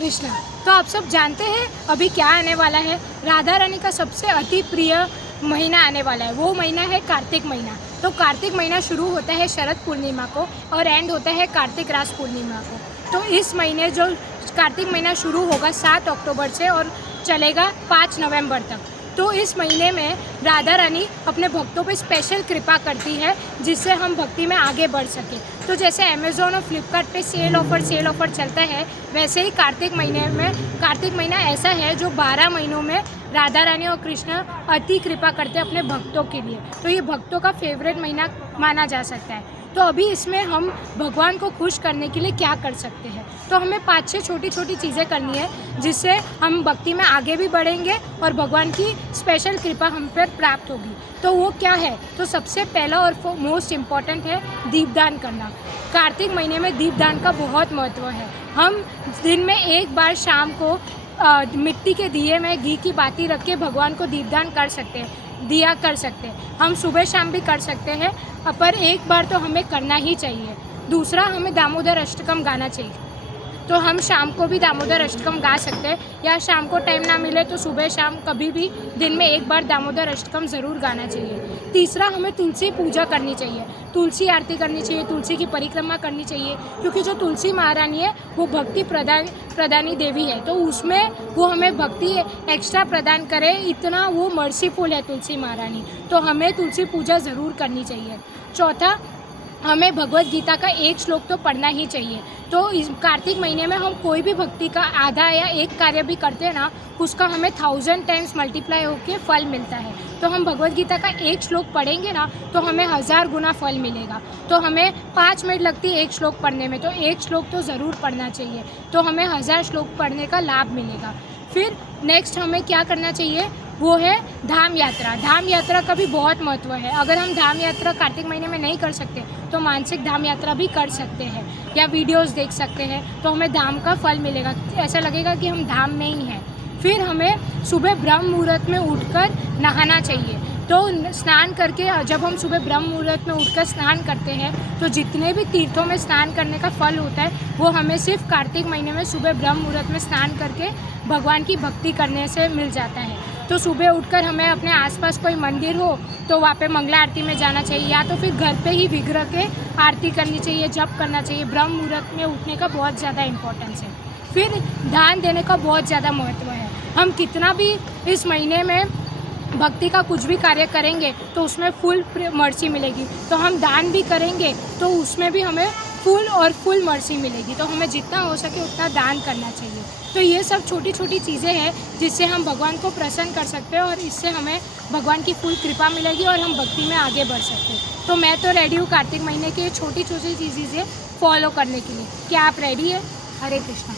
कृष्णा। तो आप सब जानते हैं अभी क्या आने वाला है। राधा रानी का सबसे अति प्रिय महीना आने वाला है, वो महीना है कार्तिक महीना। तो कार्तिक महीना शुरू होता है शरद पूर्णिमा को और एंड होता है कार्तिक रास पूर्णिमा को। तो इस महीने जो कार्तिक महीना शुरू होगा 7 अक्टूबर से और चलेगा 5 नवंबर तक। तो इस महीने में राधा रानी अपने भक्तों पे स्पेशल कृपा करती है जिससे हम भक्ति में आगे बढ़ सकें। तो जैसे अमेज़ॉन और फ्लिपकार्ट पे सेल ऑफ़र चलता है, वैसे ही कार्तिक महीना ऐसा है जो 12 महीनों में राधा रानी और कृष्ण अति कृपा करते हैं अपने भक्तों के लिए। तो ये भक्तों का फेवरेट महीना माना जा सकता है। तो अभी इसमें हम भगवान को खुश करने के लिए क्या कर सकते हैं, तो हमें 5-6 छोटी छोटी चीज़ें करनी है जिससे हम भक्ति में आगे भी बढ़ेंगे और भगवान की स्पेशल कृपा हम पर प्राप्त होगी। तो वो क्या है, तो सबसे पहला और मोस्ट इम्पॉर्टेंट है दीपदान करना। कार्तिक महीने में दीपदान का बहुत महत्व है। हम दिन में एक बार शाम को मिट्टी के दिए में घी की बाती रख के भगवान को दीपदान कर सकते हैं। हम सुबह शाम भी कर सकते हैं, पर एक बार तो हमें करना ही चाहिए। दूसरा, हमें दामोदर अष्टकम गाना चाहिए। तो हम शाम को भी दामोदर अष्टकम गा सकते हैं, या शाम को टाइम ना मिले तो सुबह शाम कभी भी दिन में एक बार दामोदर अष्टकम ज़रूर गाना चाहिए। तीसरा, हमें तुलसी पूजा करनी चाहिए, तुलसी आरती करनी चाहिए, तुलसी की परिक्रमा करनी चाहिए, क्योंकि जो तुलसी महारानी है वो भक्ति प्रदानी देवी है। तो उसमें वो हमें भक्ति एक्स्ट्रा प्रदान करे, इतना वो मर्सीफुल है तुलसी महारानी। तो हमें तुलसी पूजा ज़रूर करनी चाहिए। चौथा, हमें भगवत गीता का एक श्लोक तो पढ़ना ही चाहिए। तो इस कार्तिक महीने में हम कोई भी भक्ति का आधा या एक कार्य भी करते हैं ना, उसका हमें 1000 टाइम्स मल्टीप्लाई होकर फल मिलता है। तो हम भगवत गीता का एक श्लोक पढ़ेंगे ना, तो हमें 1000 गुना फल मिलेगा। तो हमें 5 मिनट लगती है एक श्लोक पढ़ने में, तो एक श्लोक तो ज़रूर पढ़ना चाहिए, तो हमें 1000 श्लोक पढ़ने का लाभ मिलेगा। फिर नेक्स्ट हमें क्या करना चाहिए, वो है धाम यात्रा। धाम यात्रा का भी बहुत महत्व है। अगर हम धाम यात्रा कार्तिक महीने में नहीं कर सकते तो मानसिक धाम यात्रा भी कर सकते हैं, या वीडियोस देख सकते हैं, तो हमें धाम का फल मिलेगा, ऐसा लगेगा कि हम धाम में ही हैं। फिर हमें सुबह ब्रह्म मुहूर्त में उठकर नहाना चाहिए। तो स्नान करके, जब हम सुबह ब्रह्म मुहूर्त में उठकर स्नान करते हैं तो जितने भी तीर्थों में स्नान करने का फल होता है वो हमें सिर्फ कार्तिक महीने में सुबह ब्रह्म मुहूर्त में स्नान करके भगवान की भक्ति करने से मिल जाता है। तो सुबह उठकर हमें अपने आसपास कोई मंदिर हो तो वहाँ पे मंगला आरती में जाना चाहिए, या तो फिर घर पे ही विग्रह के आरती करनी चाहिए, जप करना चाहिए। ब्रह्म मुहूर्त में उठने का बहुत ज़्यादा इम्पोर्टेंस है। फिर दान देने का बहुत ज़्यादा महत्व है। हम कितना भी इस महीने में भक्ति का कुछ भी कार्य करेंगे तो उसमें फुल मर्सी मिलेगी। तो हम दान भी करेंगे तो उसमें भी हमें फुल मर्सी मिलेगी। तो हमें जितना हो सके उतना दान करना चाहिए। तो ये सब छोटी छोटी चीज़ें हैं जिससे हम भगवान को प्रसन्न कर सकते हैं, और इससे हमें भगवान की फुल कृपा मिलेगी और हम भक्ति में आगे बढ़ सकते हैं। तो मैं तो रेडी हूँ कार्तिक महीने की छोटी छोटी चीज़ें फॉलो करने के लिए। क्या आप रेडी है? हरे कृष्णा।